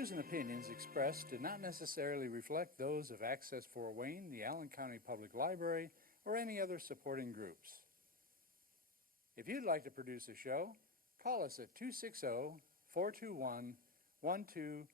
views and opinions expressed do not necessarily reflect those of Access Fort Wayne, the Allen County Public Library, or any other supporting groups. If you'd like to produce a show, call us at 260-421-1250.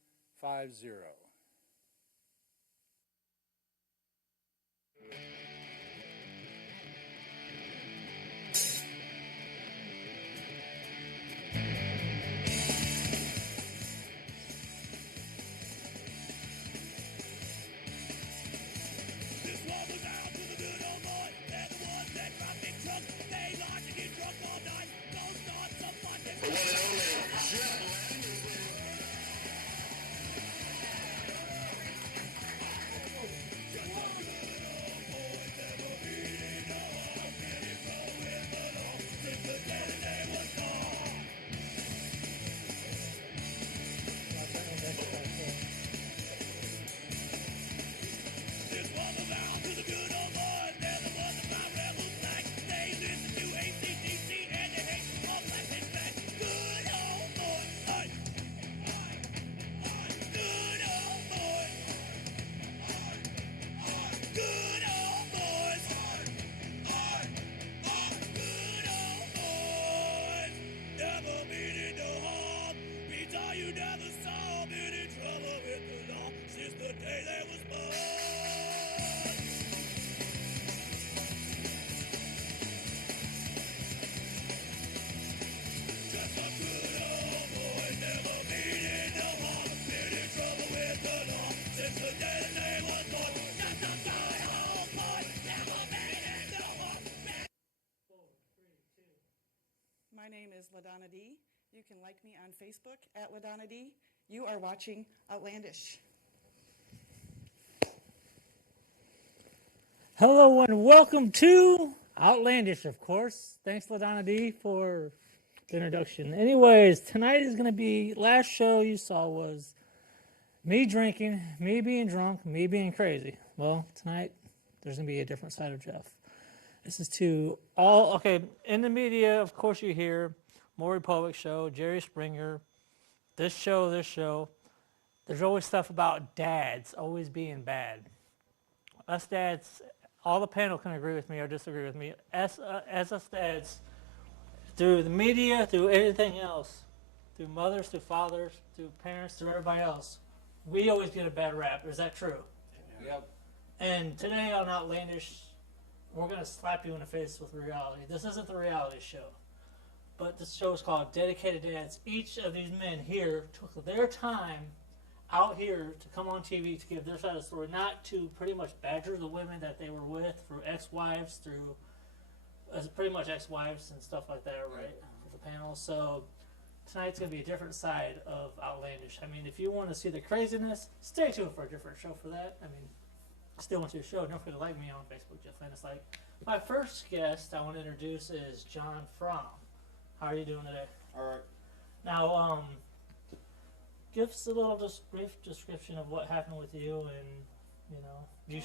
My name is LaDonna D. You can like me on Facebook at LaDonna D. You are watching Outlandish. Hello and welcome to Outlandish, of course. Thanks, LaDonna D, for the introduction. Anyways, tonight is going to be, last show you saw was me drinking, me being drunk, me being crazy. Well, tonight there's going to be a different side of Jeff. This is to all, okay, in the media, of course you hear Maury Povich show, Jerry Springer, this show. There's always stuff about dads always being bad. Us dads, all the panel can agree with me or disagree with me. As us dads, through the media, through everything else, through mothers, through fathers, through parents, through everybody else, we always get a bad rap. Is that true? Yep. And today on Outlandish, we're going to slap you in the face with reality. This isn't the reality show, but this show is called Dedicated Dads. Each of these men here took their time out here to come on TV to give their side of the story, not to pretty much badger the women that they were with through ex-wives, pretty much ex-wives and stuff like that, right, with the panel. So tonight's going to be a different side of Outlandish. I mean, if you want to see the craziness, stay tuned for a different show for that. I mean, still want you to show. Don't forget to like me on Facebook, Jeff Landis. Like, my first guest I want to introduce is John Fromm. How are you doing today? All right. Now, give us a little brief description of what happened with you, and you know, do you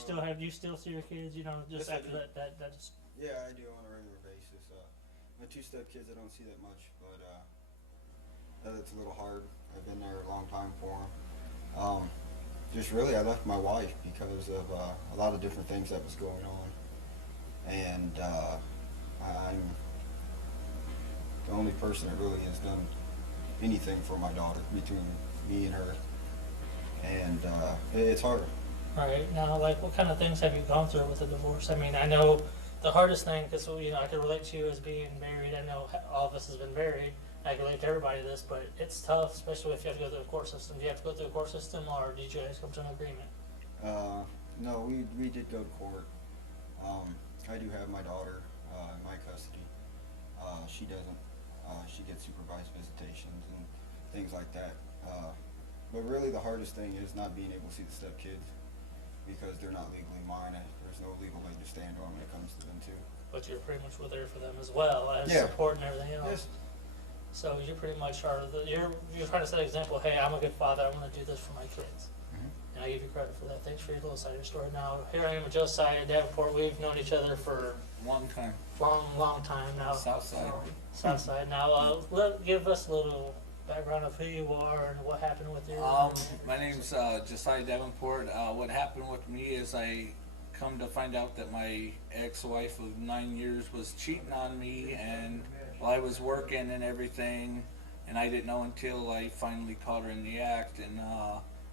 still see your kids? You know, just Yes, after that just. Yeah, I do on a regular basis. My two step-kids, I don't see that much, but that's a little hard. I've been there a long time for them. Just really, I left my wife because of a lot of different things that was going on, and I'm the only person that really has done anything for my daughter between me and her, and it's hard. All right, now, like, what kind of things have you gone through with the divorce? I mean, I know the hardest thing, because you know, I can relate to you as being married. I know all of us has been married. I can relate to everybody to this, but it's tough, especially if you have to go through a court system. Do you have to go through a court system, or did you guys come to an agreement? No, we did go to court. I do have my daughter in my custody. She doesn't. She gets supervised visitations and things like that. But really the hardest thing is not being able to see the stepkids because they're not legally mine. There's no legal leg to stand on when it comes to them too. But you're pretty much there for them as well as Yeah. support and everything else. Yes. So you pretty much are you're trying to set an example. Hey, I'm a good father. I'm going to do this for my kids, and I give you credit for that. Thanks for your little side of your story. Now here I am with Josiah Davenport. We've known each other for Long time. long time now. Southside. Southside. Now give us a little background of who you are and what happened with your. My name's Josiah Davenport. What happened with me is I come to find out that my ex-wife of 9 years was cheating on me, and while I was working and everything, and I didn't know until I finally caught her in the act, and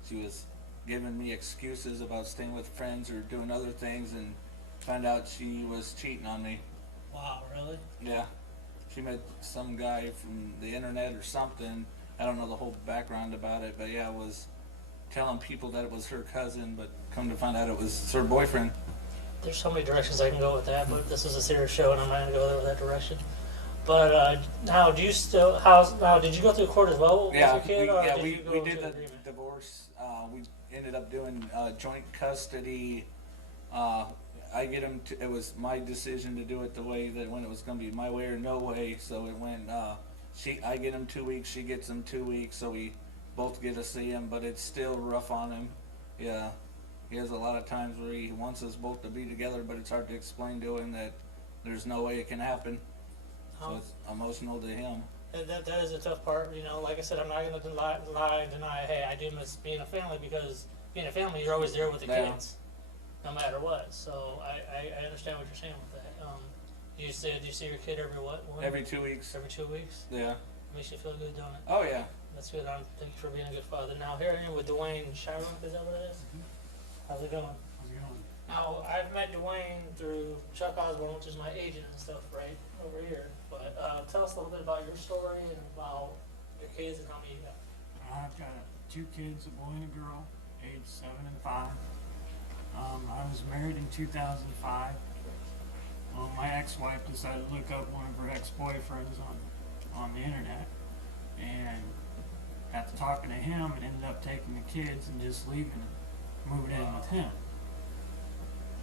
she was giving me excuses about staying with friends or doing other things, and found out she was cheating on me. Wow, really? Yeah. She met some guy from the internet or something. I don't know the whole background about it, but yeah, was telling people that it was her cousin, but come to find out it was her boyfriend. There's so many directions I can go with that, but this is a serious show, and I'm not gonna go there with that direction. But now, do you still? Now? Did you go through court as well with your kid, or did you go we into did the agreement? divorce. We ended up doing joint custody. I get him. It was my decision to do it the way that when it was going to be my way or no way. So it went. I get him 2 weeks. She gets him 2 weeks. So we both get to see him, but it's still rough on him. Yeah, he has a lot of times where he wants us both to be together, but it's hard to explain to him that there's no way it can happen. So it's emotional to him. And that is a tough part, you know. Like I said, I'm not going to deny, hey, I do miss being a family, because being a family, you're always there with the Yeah. kids, no matter what. So I understand what you're saying with that. You said you see your kid every what? Every 2 weeks. Every 2 weeks? Yeah. Makes you feel good, don't it? Oh yeah. That's good. Thank you for being a good father. Now here I am with Dwayne Chiron, is that what it is? How's it going? Now, I've met Dwayne through Chuck Osborne, which is my agent and stuff, right over here. But tell us a little bit about your story and about your kids and how many you got. I've got 2 kids, a boy and a girl, aged 7 and 5. I was married in 2005. My ex-wife decided to look up one of her ex-boyfriends on the internet, and after talking to him, and ended up taking the kids and just leaving and moving in with him.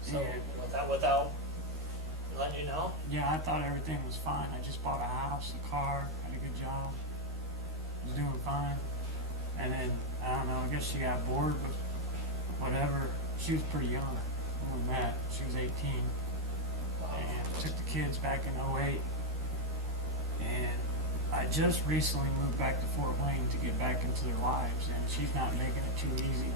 So And, without letting you know? yeah, I thought everything was fine. I just bought a house, a car, had a good job, was doing fine. And then, I don't know, I guess she got bored, but whatever. She was pretty young when we met. She was 18. And took the kids back in '08. And I just recently moved back to Fort Wayne to get back into their lives, and she's not making it too easy.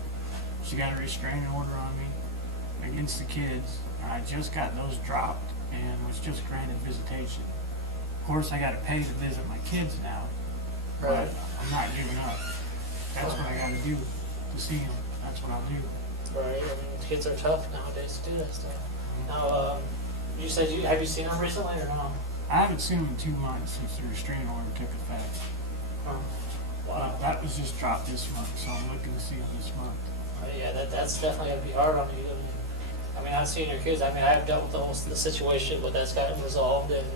She got a restraining order on me against the kids. I just got those dropped and was just granted visitation. Of course, I got to pay to visit my kids now, but I'm not giving up. That's what I got to do to see them. That's what I'll do. Right. I mean, kids are tough nowadays to do that stuff. Now, you said have you seen them recently or no? I haven't seen them in 2 months since the restraining order took effect. Wow. That was just dropped this month, so I'm looking to see it this month. Yeah, that's definitely gonna be hard on you. I mean, I've seen your kids. I mean, I've dealt with the situation, but that's gotten resolved, and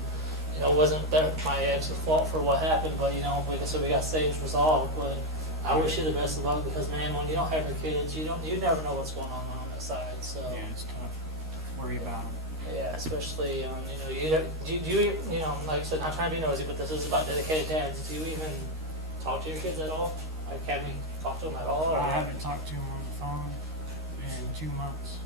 you know, it wasn't that my ex's fault for what happened, but you know, like I said, we got things resolved. But I wish you the best of luck, because man, when you don't have your kids, you never know what's going on that side. So Yeah, it's tough. Worry about them. yeah, especially do you know, like I said, not trying to be nosy, but this is about dedicated dads. Do you even talk to your kids at all? Like, have you talked to them at all? Or I haven't talked to him on the phone in 2 months.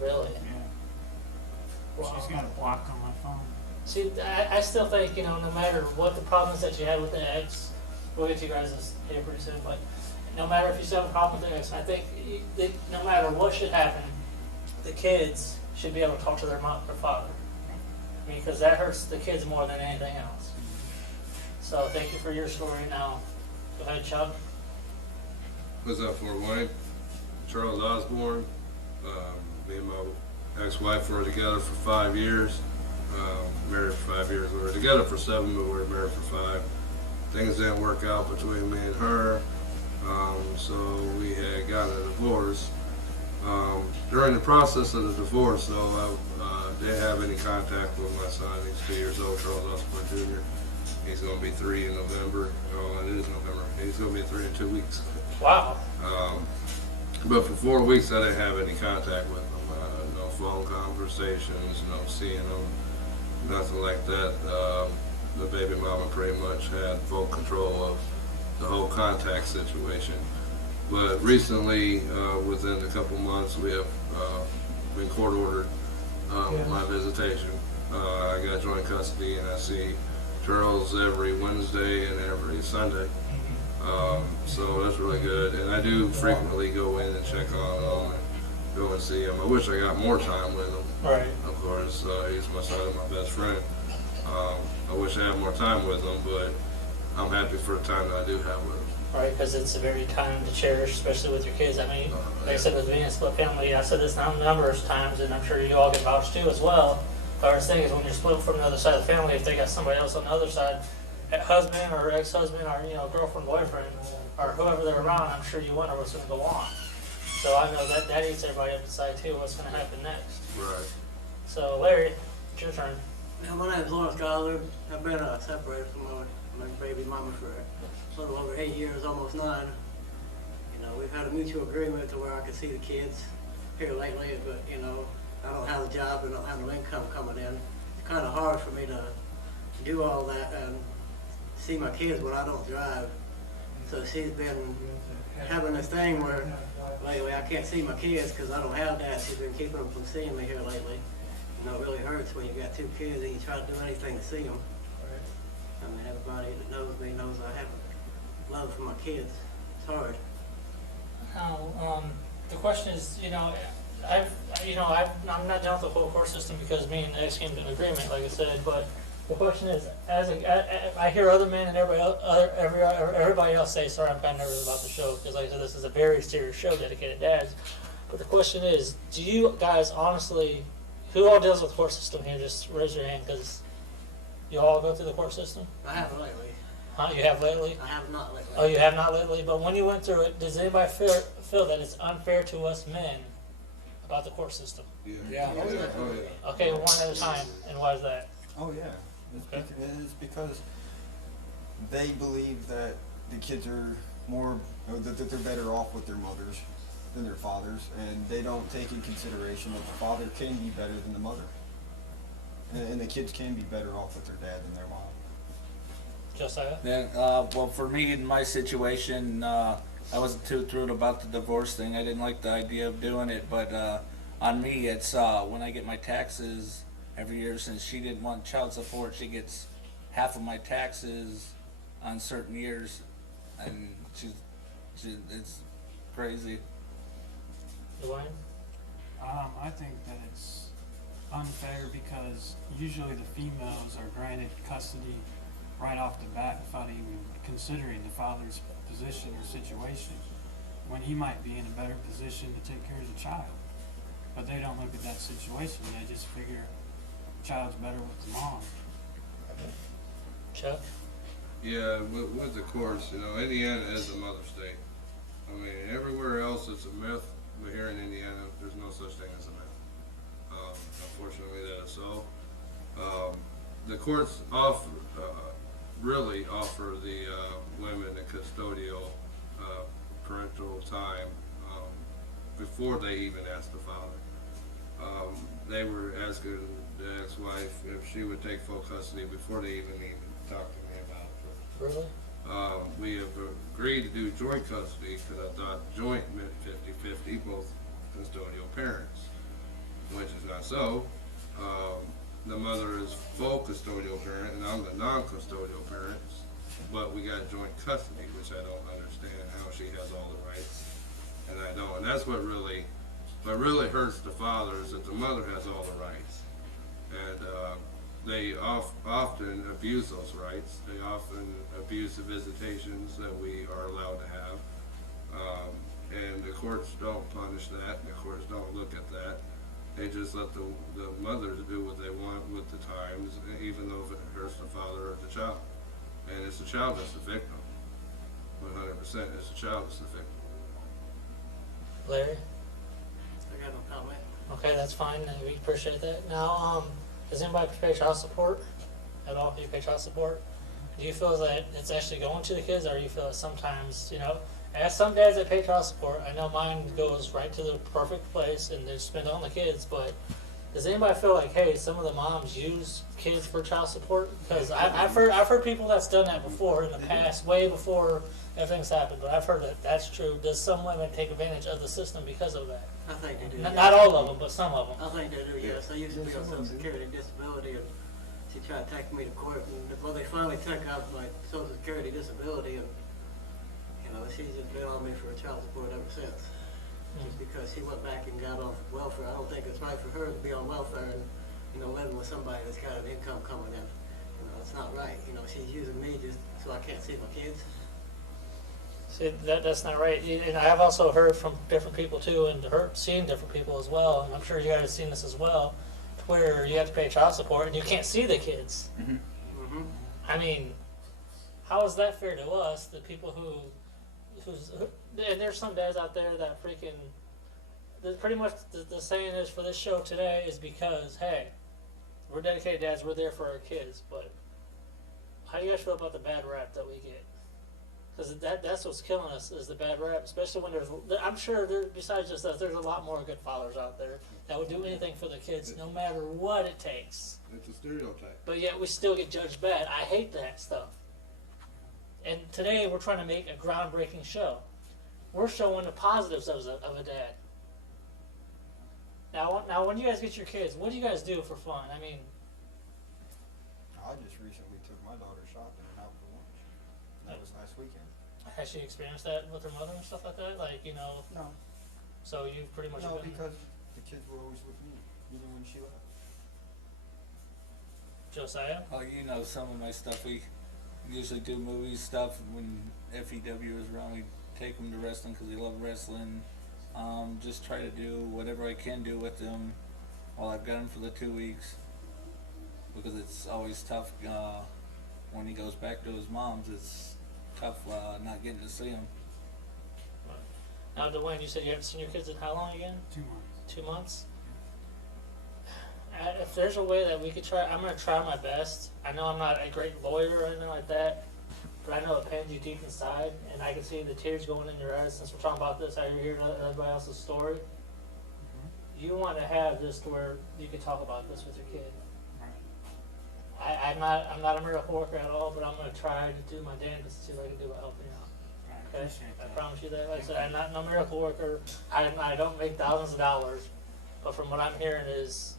Really? Yeah. Wow. She's got a block on my phone. See, I still think, you know, no matter what the problems that you had with the ex, we'll get to you guys here pretty soon, but no matter if you still have a problem with the ex, I think no matter what should happen, the kids should be able to talk to their father. I mean, because that hurts the kids more than anything else. So thank you for your story. Now, go ahead, Chuck. What's up, Fort Wayne? Charles Osborne. Me and my ex-wife were together for 5 years. Married for 5 years. We were together for 7, but we were married for 5. Things didn't work out between me and her, so we had gotten a divorce. During the process of the divorce, though, I didn't have any contact with my son. He's 2 years old, Charles Osborne Jr. He's going to be 3 in November. Oh, it is November. He's going to be 3 in 2 weeks. Wow. But for 4 weeks, I didn't have any contact with him. No phone conversations, no seeing him, nothing like that. The baby mama pretty much had full control of the whole contact situation. But recently, within a couple months, we have been court ordered my visitation. I got joint custody, and I see Charles every Wednesday and every Sunday. So that's really good. And I do frequently go in and check on them and go and see him. I wish I got more time with him. Right. Of course, he's my son and my best friend. I wish I had more time with him, but I'm happy for the time that I do have with him. Right, because it's a very time to cherish, especially with your kids. I mean, like I said, with being a split family, I said this a number of times, and I'm sure you all can vouch too as well. The hardest thing is when you're split from the other side of the family, if they got somebody else on the other side, a husband or ex-husband or, girlfriend, boyfriend, or whoever they're around, I'm sure you wonder what's going to go on. So I know that eats everybody up inside too, what's going to happen next. Right. So, Larry, it's your turn. Now, my name is Lawrence Gosler. I've been separated from my baby mama for a little over 8 years, almost 9. We've had a mutual agreement to where I could see the kids here lately, but, I don't have a job and don't have no income coming in. It's kind of hard for me to do all that and see my kids when I don't drive. So she's been having this thing where lately I can't see my kids because I don't have that. She's been keeping them from seeing me here lately. It really hurts when you got 2 kids and you try to do anything to see them. I mean, everybody that knows me knows I have love for my kids. It's hard. Now, the question is, I'm not done with the whole court system because me and X came to an agreement, like I said. But the question is, I hear other men and everybody else say, "Sorry, I'm kind of nervous about the show," because, like I said, this is a very serious show dedicated to dads. But the question is, do you guys honestly, who all deals with the court system here? Just raise your hand, because you all go through the court system. I haven't lately. Huh? You have lately? I have not lately. Oh, you have not lately. But when you went through it, does anybody feel that it's unfair to us men about the court system? Yeah. Okay, one at a time. And why is that? Oh yeah, it's because they believe that the kids are that they're better off with their mothers than their fathers, and they don't take in consideration that the father can be better than the mother, and the kids can be better off with their dad than their mom. Josiah? Then, well, for me in my situation, I wasn't too thrilled about the divorce thing. I didn't like the idea of doing it, but on me, it's when I get my taxes every year. Since she didn't want child support, she gets half of my taxes on certain years, and it's crazy. Dwayne? I think that it's unfair because usually the females are granted custody right off the bat without even considering the father's position or situation, when he might be in a better position to take care of the child. But they don't look at that situation. They just figure the child's better with the mom. Chuck? Yeah, with the courts, Indiana is a mother state. I mean, everywhere else it's a myth, but here in Indiana, there's no such thing as a myth. Unfortunately, that is so. The courts really offer the women the custodial parental time before they even ask the father. They were asking the ex-wife if she would take full custody before they even talked to me about it. Really? We have agreed to do joint custody because I thought joint meant 50-50, both custodial parents, which is not so. The mother is full custodial parent and I'm the non-custodial parent, but we got joint custody, which I don't understand how she has all the rights and I don't. And that's what really hurts the father is that the mother has all the rights. And they often abuse those rights. They often abuse the visitations that we are allowed to have. And the courts don't punish that, and the courts don't look at that. They just let the mothers do what they want with the times, even though if it hurts the father or the child. And it's the child that's the victim. 100%, it's the child that's the victim. Larry? I got no comment. Okay, that's fine. We appreciate that. Now, does anybody pay child support at all? Do you pay child support? Do you feel that it's actually going to the kids, or do you feel that sometimes, as some dads that pay child support, I know mine goes right to the perfect place and they spend it on the kids, but does anybody feel like, hey, some of the moms use kids for child support? Because I've heard people that's done that before in the past, way before everything's happened, but I've heard that that's true. Does some women take advantage of the system because of that? I think they do. Not all of them, but some of them. I think they do, yes. I used to be on Social Security disability, and she tried to take me to court, and well, they finally took out my Social Security disability, and she's just been on me for child support ever since. Just because she went back and got off welfare, I don't think it's right for her to be on welfare and living with somebody that's got an income coming in. It's not right. She's using me just so I can't see my kids. See, that's not right. And I've also heard from different people too, and seen different people as well. And I'm sure you guys have seen this as well, where you have to pay child support and you can't see the kids. Mm-hmm. I mean, how is that fair to us, the people who and there's some dads out there that freaking, pretty much the saying is for this show today is because, hey, we're dedicated dads, we're there for our kids, but how do you guys feel about the bad rap that we get? Because that's what's killing us, is the bad rap, especially when I'm sure besides just us, there's a lot more good fathers out there that would do anything for the kids, no matter what it takes. It's a stereotype. But yet we still get judged bad. I hate that stuff. And today we're trying to make a groundbreaking show. We're showing the positives of a dad. Now, when you guys get your kids, what do you guys do for fun? I mean, I just recently took my daughter shopping and out for lunch. That was last weekend. has she experienced that with her mother and stuff like that? Like, No. So you've pretty much No, been... because the kids were always with me, even when she left. Josiah? Oh, some of my stuff, we usually do movie stuff. When FEW is around, we take them to wrestling because they love wrestling. Just try to do whatever I can do with them while I've got them for the 2 weeks, because it's always tough when he goes back to his mom's. It's tough not getting to see him. Now, Dwayne, you said you haven't seen your kids in how long again? 2 months. 2 months? If there's a way that we could try, I'm going to try my best. I know I'm not a great lawyer or anything like that, but I know it pains you deep inside, and I can see the tears going in your eyes since we're talking about this, how you're hearing everybody else's story. You want to have this to where you can talk about this with your kid. I'm not a miracle worker at all, but I'm going to try to do my damnedest to see what I can do about helping you out. Okay? I promise you that. Like I said, I'm not no miracle worker. I don't make thousands of dollars, but from what I'm hearing is,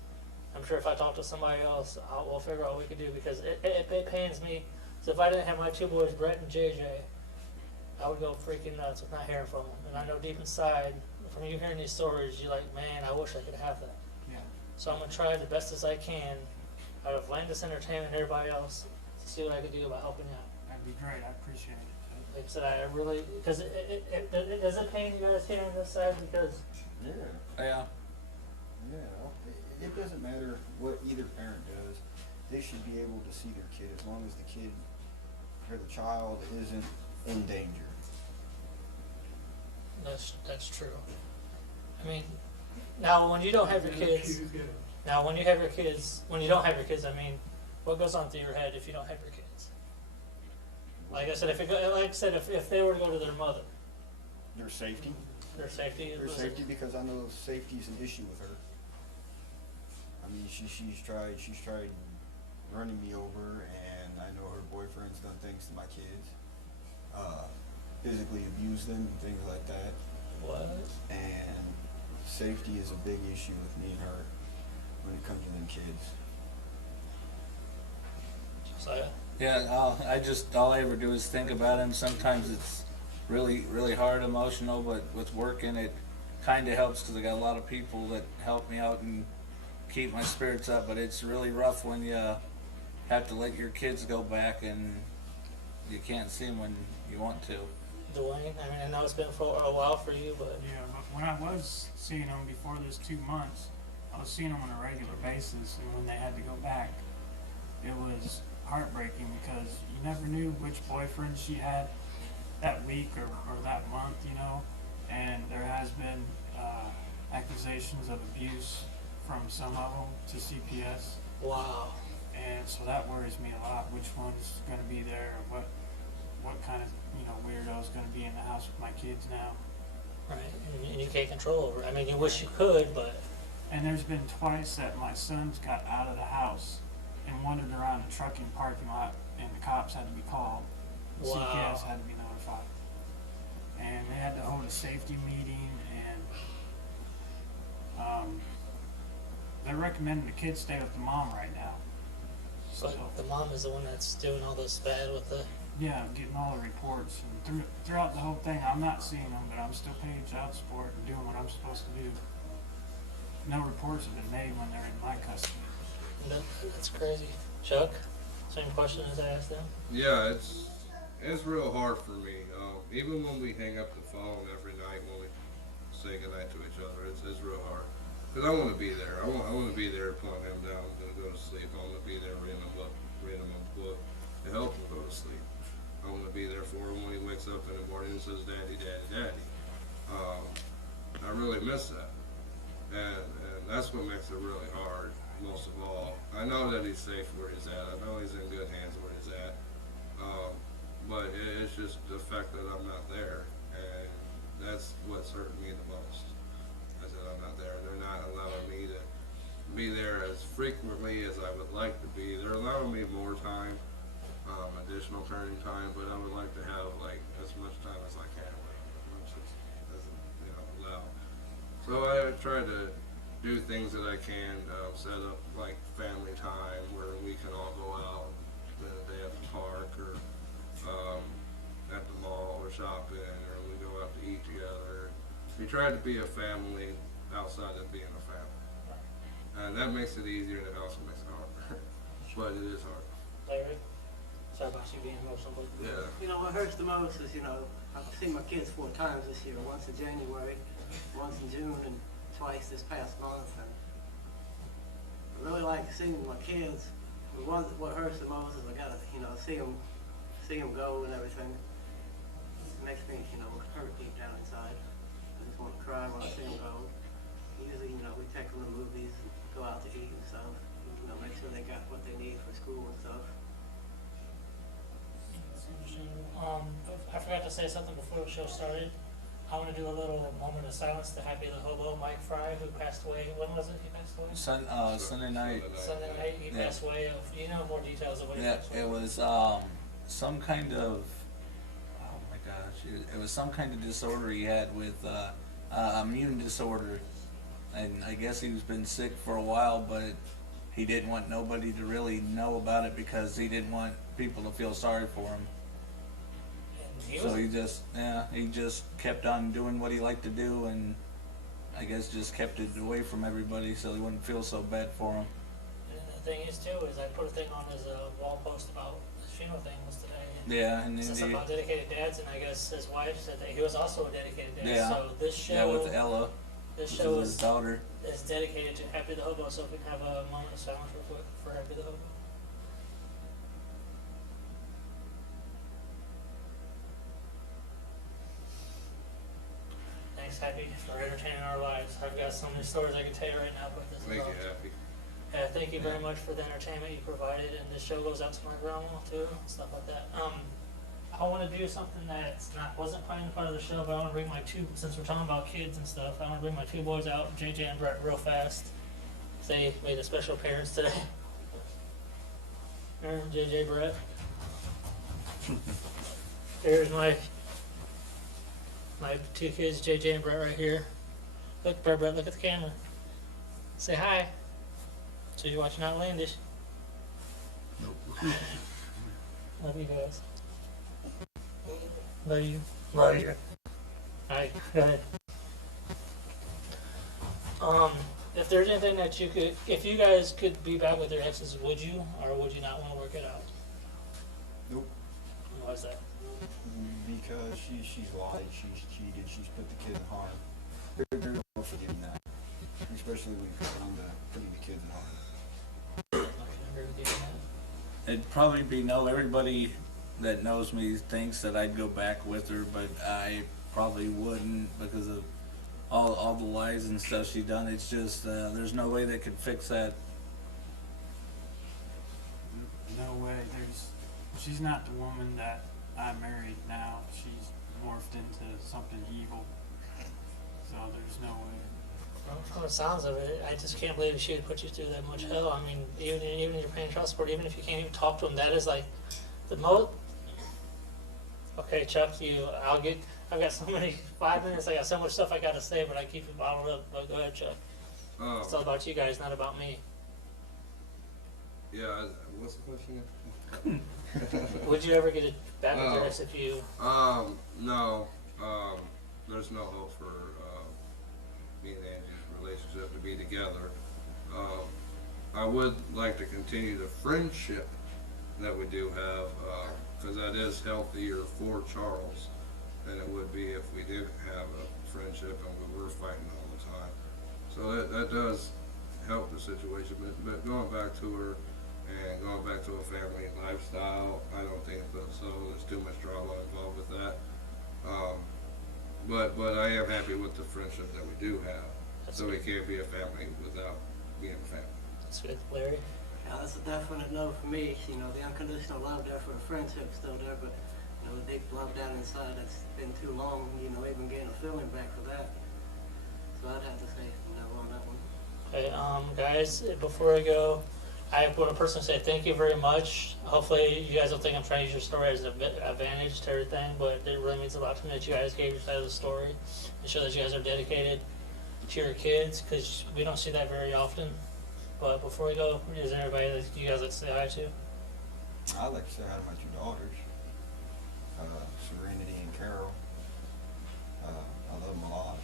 I'm sure if I talk to somebody else, we'll figure out what we can do, because it pains me. So if I didn't have my two boys, Brett and JJ, I would go freaking nuts with not hearing from them. And I know deep inside, from you hearing these stories, you're like, man, I wish I could have that. Yeah. So I'm going to try the best as I can out of Landis Entertainment and everybody else to see what I can do about helping you out. That'd be great. I appreciate it. Like I said, I really, because does it pain you guys hearing this side? Because Yeah. It doesn't matter what either parent does. They should be able to see their kid as long as the kid or the child isn't in danger. that's true. I mean, now when you don't have your kids, when you don't have your kids, I mean, what goes on through your head if you don't have your kids? Like I said, if they were to go to their mother, Their safety. their safety. Their safety, because I know safety is an issue with her. I mean, she's tried running me over, and I know her boyfriend's done things to my kids, physically abused them and things like that. What? And safety is a big issue with me and her when it comes to them kids. Josiah? Yeah, all I ever do is think about him. Sometimes it's really, really hard, emotional, but with working, it kind of helps because I got a lot of people that help me out and keep my spirits up. But it's really rough when you have to let your kids go back and you can't see them when you want to. Dwayne, I mean, I know it's been for a while for you, but Yeah, but when I was seeing them before this 2 months, I was seeing them on a regular basis, and when they had to go back, it was heartbreaking because you never knew which boyfriend she had that week or that month, and there has been accusations of abuse from some of them to CPS, wow. and so that worries me a lot, which one's going to be there, or what kind of weirdo's going to be in the house with my kids now. Right, and you can't control over it. I mean, you wish you could, but... And there's been twice that my sons got out of the house and wandered around a trucking parking lot, and the cops had to be called. Wow. CPS had to be notified. And they had to hold a safety meeting, and they're recommending the kids stay with the mom right now. So, But the mom is the one that's doing all this bad with the. yeah, getting all the reports. And throughout the whole thing, I'm not seeing them, but I'm still paying child support and doing what I'm supposed to do. No reports have been made when they're in my custody. That's crazy. Chuck, same question as I asked them. Yeah, it's real hard for me. Even when we hang up the phone every night when we say goodnight to each other, it's real hard. Because I want to be there. I want to be there putting him down and go to sleep. I want to be there reading him a book to help him go to sleep. I want to be there for him when he wakes up in the morning and says, "Daddy, Daddy, Daddy." I really miss that. And that's what makes it really hard, most of all. I know that he's safe where he's at. I know he's in good hands where he's at. But it's just the fact that I'm not there. And that's what's hurting me the most. I said I'm not there. They're not allowing me to be there as frequently as I would like to be. They're allowing me more time, additional parenting time, but I would like to have like as much time as I can with them, which just doesn't, allow. So I try to do things that I can, set up like family time where we can all go out, spend a day at the park or at the mall or shopping, or we go out to eat together. We try to be a family outside of being a family. And that makes it easier and it also makes it harder. But it is hard. Larry, sorry about you being emotional. But Yeah. You know, what hurts the most is, I've seen my kids 4 times this year, once in January, once in June, and twice this past month. And I really like seeing my kids. But what hurts the most is I gotta, see them go and everything. It makes me, hurt deep down inside. I just want to cry when I see them go. Usually, we take them to movies and go out to eat and stuff. Make sure they got what they need for school and stuff. I forgot to say something before the show started. I want to do a little moment of silence to Happy the Hobo, Mike Fry, who passed away. When was it he passed away? Sunday night. Sunday night he Yeah. passed away. You know more details of what he Yeah, passed away. it was some kind of, oh my gosh, it was some kind of disorder he had with immune disorder, and I guess he's been sick for a while, but he didn't want nobody to really know about it because he didn't want people to feel sorry for him. And So he just kept on doing what he liked to do, and I guess just kept it away from everybody so he wouldn't feel so bad for him. And the thing is too is I put a thing on his wall post about his funeral thing was today. And Yeah, and it says then something about dedicated dads, and I guess his wife said that he was also a dedicated dad. Yeah. So this show, yeah, with Ella, this which show is his is daughter. dedicated to Happy the Hobo. So if we can have a moment of silence real quick for Happy the Hobo. Thanks, Happy, for entertaining our lives. I've got so many stories I can tell you right now, but this is Make all. you happy. Yeah, thank you very much for the entertainment you provided, and this show goes out to my grandma too, and stuff like that. I want to do something that's wasn't planned part of the show, but I want to bring my since we're talking about kids and stuff, I want to bring my 2 boys out, JJ and Brett, real fast. They made a special appearance today. Here, JJ, Brett. Here's my 2 kids, JJ and Brett, right here. Look, Brett, look at the camera. Say hi. So you're watching Outlandish? Nope. Love you guys. Love you. Love you. Alright, go ahead. If there's anything that if you guys could be back with your exes, would you, or would you not want to work it out? Nope. Why is that? Because she's lied, she's cheated, she's put the kids in harm. There's no forgiving that. Especially when it comes down to putting the kids in harm. Okay, I agree with you on that. It'd probably be no. Everybody that knows me thinks that I'd go back with her, but I probably wouldn't because of all the lies and stuff she done. It's just there's no way they could fix that. No way. She's not the woman that I married now. She's morphed into something evil. So there's no way. Well, from the sounds of it, I just can't believe she would put you through that much hell. I mean, even if you're paying child support, even if you can't even talk to him, that is like the most. Okay, Chuck, I've got so many 5 minutes. I got so much stuff I got to say, but I keep it bottled up. But go ahead, Chuck. It's all about you guys, not about me. Yeah, what's the question? Would you ever get it back address if you? No. There's no hope for me and Angie's relationship to be together. I would like to continue the friendship that we do have, because that is healthier for Charles than it would be if we didn't have a friendship and we were fighting all the time. So that does help the situation, but going back to her and going back to a family lifestyle, I don't think so. There's too much drama involved with that. But I am happy with the friendship that we do have. So we can't be a family without being a family. That's good, Larry. Yeah, that's a definite no for me. You know, the unconditional love there for the friendship's still there, but you know, the deep love down inside, that's been too long, you know, even getting a feeling back for that. So I'd have to say no on that one. Okay, guys, before I go, I want to personally say thank you very much. Hopefully you guys don't think I'm trying to use your story as an advantage to everything, but it really means a lot to me that you guys gave your side of the story and show that you guys are dedicated to your kids, because we don't see that very often. But before we go, is there anybody that you guys like to say hi to? I'd like to say hi to my two daughters, Serenity and Carol. I love them a lot.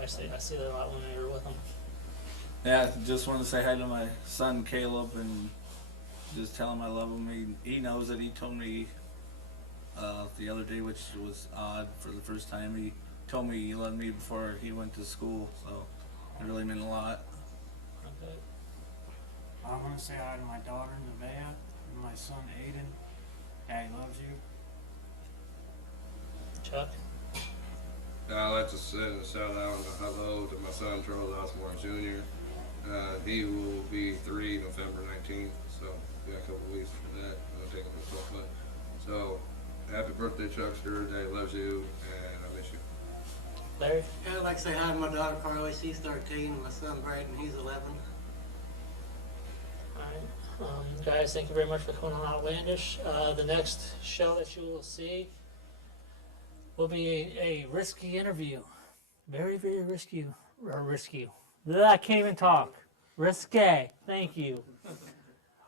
I see that a lot when you're with them. Yeah, just want to say hi to my son Caleb and just tell him I love him. He knows that. He told me the other day, which was odd for the first time. He told me he loved me before he went to school, so it really meant a lot. Okay. I want to say hi to my daughter Nevaeh and my son Aiden. Daddy loves you. Chuck? I'd like to send a shout out and a hello to my son Charles Osborne Jr. He will be 3 November 19th, so we got a couple weeks for that. I'll take him to 12 months. So happy birthday, Chuckster. Daddy loves you, and I miss you. Larry? Yeah, I'd like to say hi to my daughter Carly, she's 13, and my son Braden, he's 11. Alright. Guys, thank you very much for coming on Outlandish. The next show that you will see will be a risky interview. Very, very risky. I can't even talk. Risque. Thank you.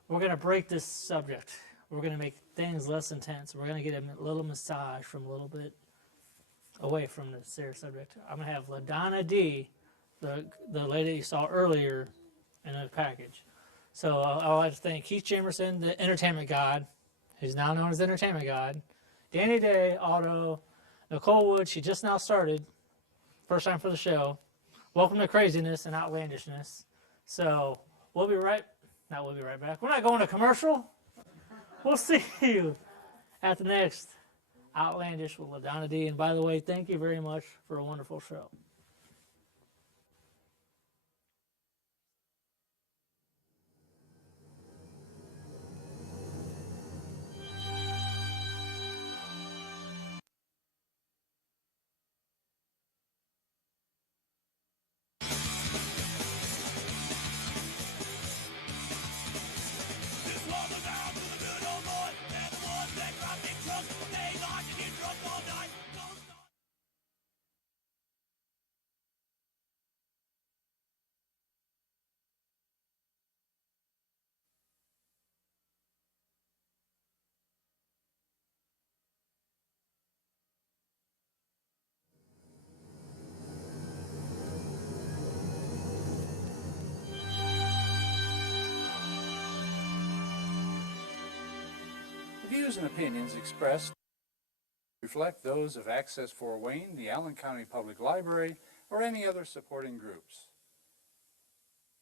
We're going to break this subject. We're going to make things less intense. We're going to get a little massage from a little bit away from the serious subject. I'm going to have LaDonna D, the lady you saw earlier, in a package. So I'd like to thank Keith Jamerson, the entertainment god, who's now known as the entertainment god, Danny Day, Otto, Nicole Wood, she just now started, first time for the show. Welcome to craziness and outlandishness. So we'll be right back. We're not going to commercial. We'll see you at the next Outlandish with LaDonna D. And by the way, thank you very much for a wonderful show. The views and opinions expressed reflect those of Access Fort Wayne, the Allen County Public Library, or any other supporting groups.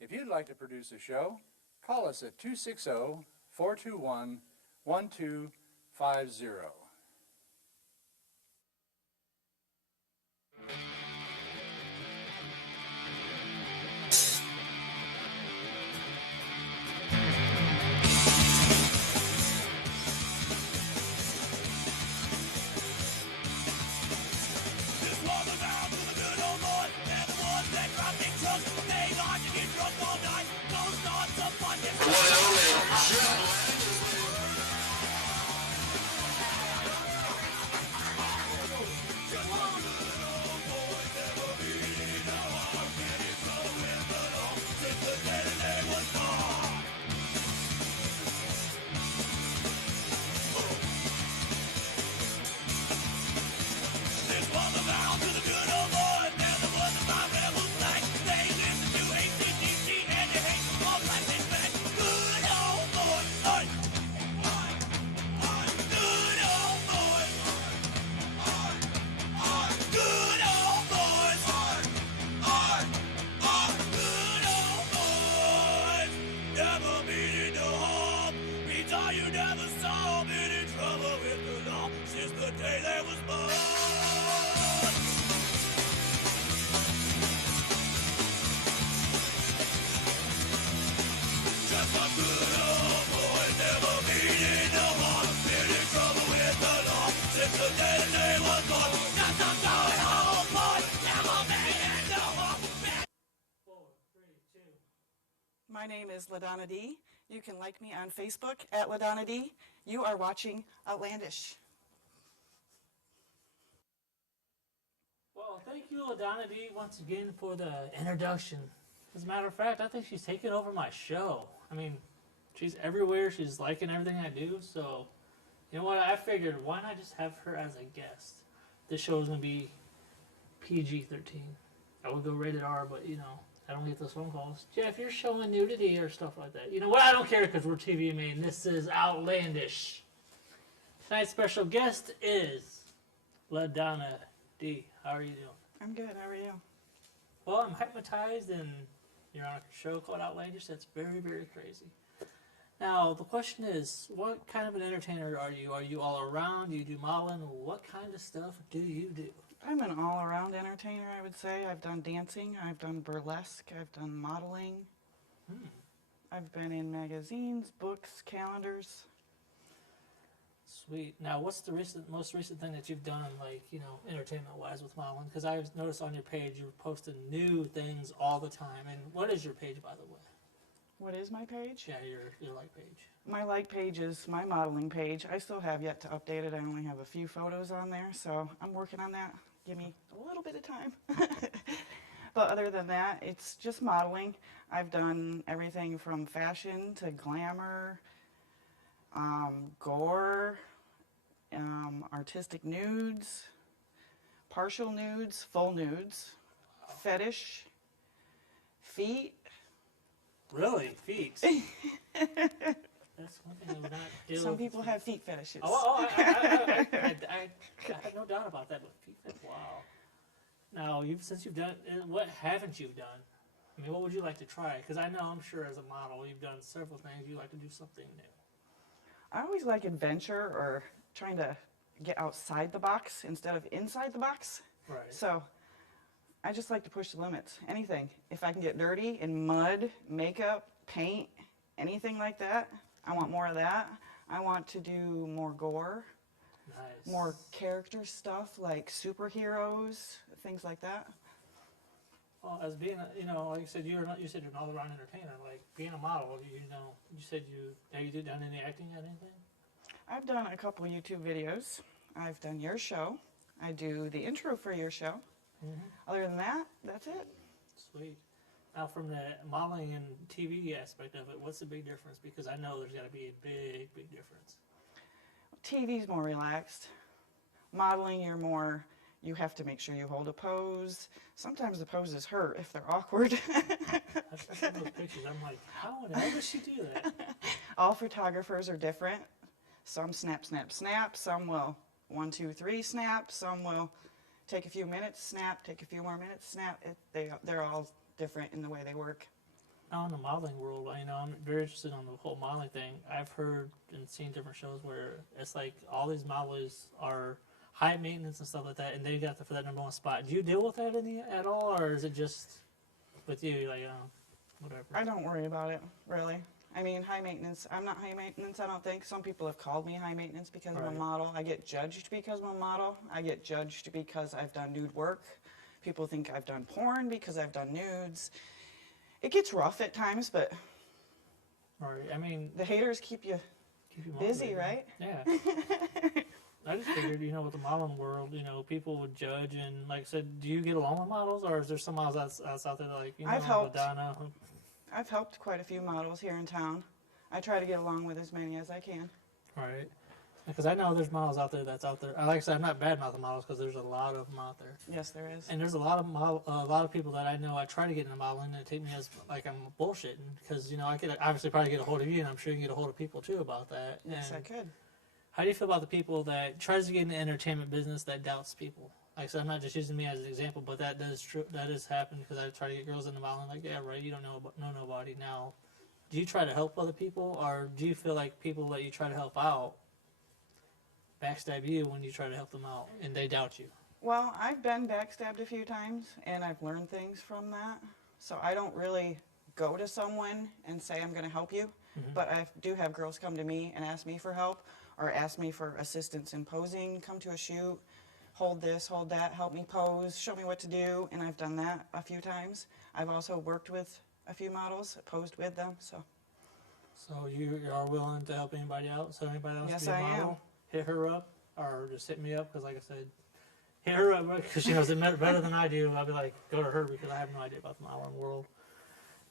If you'd like to produce a show, call us at 260-421-1250. saw you never saw. Been in trouble with the law since the day they was born. Just a good old boy, never meaning no harm. Been in trouble with the law since the day the day was born. Just a good old boy, never meaning no harm. My name is LaDonna D. You can like me on Facebook at LaDonna D. You are watching Outlandish. Well, thank you, ladonna D, once again for the introduction. As a matter of fact, I think she's taken over my show. I mean, she's everywhere. She's liking everything I do. So, you know what? I figured, why not just have her as a guest? This show is going to be PG-13. I would go rated R, but, you know, I don't get those phone calls. Jeff, you're showing nudity or stuff like that. You know what? I don't care because we're TV made, and this is Outlandish. Tonight's special guest is LaDonna D. How are you doing? I'm good. How are you? Well, I'm hypnotized, and you're on a show called Outlandish. That's very, very crazy. Now, the question is, what kind of an entertainer are you? Are you all around? Do you do modeling? What kind of stuff do you do? I'm an all-around entertainer, I would say. I've done dancing, I've done burlesque, I've done modeling. I've been in magazines, books, calendars. Sweet. Now, what's the most recent thing that you've done, like, you know, entertainment-wise with modeling? Because I've noticed on your page you're posting new things all the time. And what is your page, by the way? What is my page? Yeah, your like page. My like page is my modeling page. I still have yet to update it. I only have a few photos on there, so I'm working on that. Give me a little bit of time. But other than that, it's just modeling. I've done everything from fashion to glamour, gore, artistic nudes, partial nudes, full nudes, fetish, feet. Really? Feet? That's one thing I would not do. Some people have feet fetishes. I have no doubt about that, but feet fetish, wow. Now, since you've done, what haven't you done? I mean, what would you like to try? Because I know, I'm sure as a model, you've done several things. You like to do something new. I always like adventure or trying to get outside the box instead of inside the box. Right. So I just like to push the limits. Anything. If I can get dirty in mud, makeup, paint, anything like that, I want more of that. I want to do more gore, Nice. more character stuff like superheroes, things like that. Well, as being, you know, like you said, you said you're an all-around entertainer. Like being a model, you know, you said have you done any acting or anything? I've done a couple YouTube videos. I've done your show. I do the intro for your show. Other than that, that's it. Sweet. Now, from the modeling and TV aspect of it, what's the big difference? Because I know there's got to be a big, big difference. TV's more relaxed. Modeling, you have to make sure you hold a pose. Sometimes the poses hurt if they're awkward. I've seen those pictures. I'm like, how does she do that? All photographers are different. Some snap, snap, snap. Some will 1, 2, 3 snap. Some will take a few minutes, snap, take a few more minutes, snap. They're all different in the way they work. Now in the modeling world, you know, I'm very interested on the whole modeling thing. I've heard and seen different shows where it's like all these models are high maintenance and stuff like that, and they got for that #1 spot. Do you deal with that at all, or is it just with you, like, whatever? I don't worry about it, really. I mean, high maintenance. I'm not high maintenance, I don't think. Some people have called me high maintenance because I'm a model. I get judged because I'm a model. I get judged because I've done nude work. People think I've done porn because I've done nudes. It gets rough at times, but Right. I mean, the haters keep you busy, motivated. right? Yeah. I just figured, you know, with the modeling world, you know, people would judge, and like I said, do you get along with models, or is there some models that's out there that, like, you know, I've helped. Madonna? I've helped quite a few models here in town. I try to get along with as many as I can. Right. Because I know there's models out there that's out there. Like I said, I'm not bad-mouthing models because there's a lot of them out there. Yes, there is. And there's a lot of people that I know I try to get into modeling and they take me as like I'm bullshitting because, you know, I could obviously probably get a hold of you, and I'm sure you can get a hold of people too about that. Yes, and I could. how do you feel about the people that tries to get in the entertainment business that doubts people? Like I said, I'm not just using me as an example, but that does happen because I try to get girls into modeling. Like, yeah, right, you don't know nobody now. do you try to help other people, or do you feel like people that you try to help out backstab you when you try to help them out and they doubt you? Well, I've been backstabbed a few times, and I've learned things from that. So I don't really go to someone and say I'm going to help you, but I do have girls come to me and ask me for help, or ask me for assistance in posing, come to a shoot, hold this, hold that, help me pose, show me what to do, and I've done that a few times. I've also worked with a few models, posed with them, so. So you are willing to help anybody out? So anybody else Yes, be a I model? am. Hit her up, or just hit me up, because like I said, hit her up because she knows it better than I do. I'll be like, go to her because I have no idea about the modeling world.